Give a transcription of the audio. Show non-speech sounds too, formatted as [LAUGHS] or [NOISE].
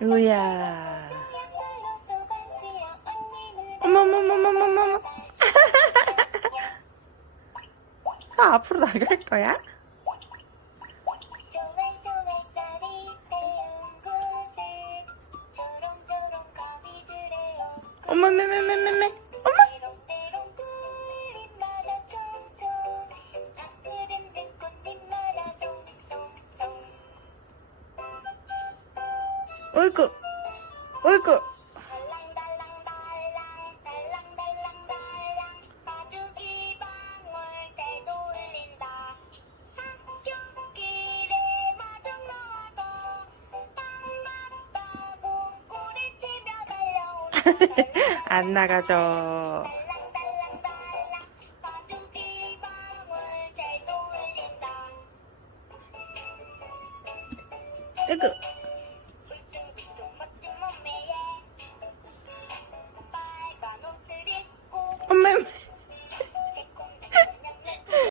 우야. 어머머머머머머머. [LAUGHS] 저 앞으로 나갈 거야? 어머, 매매매매매. 어머. 어이구. 어이구. [LAUGHS] 안 나가죠. 어이 Oh, man.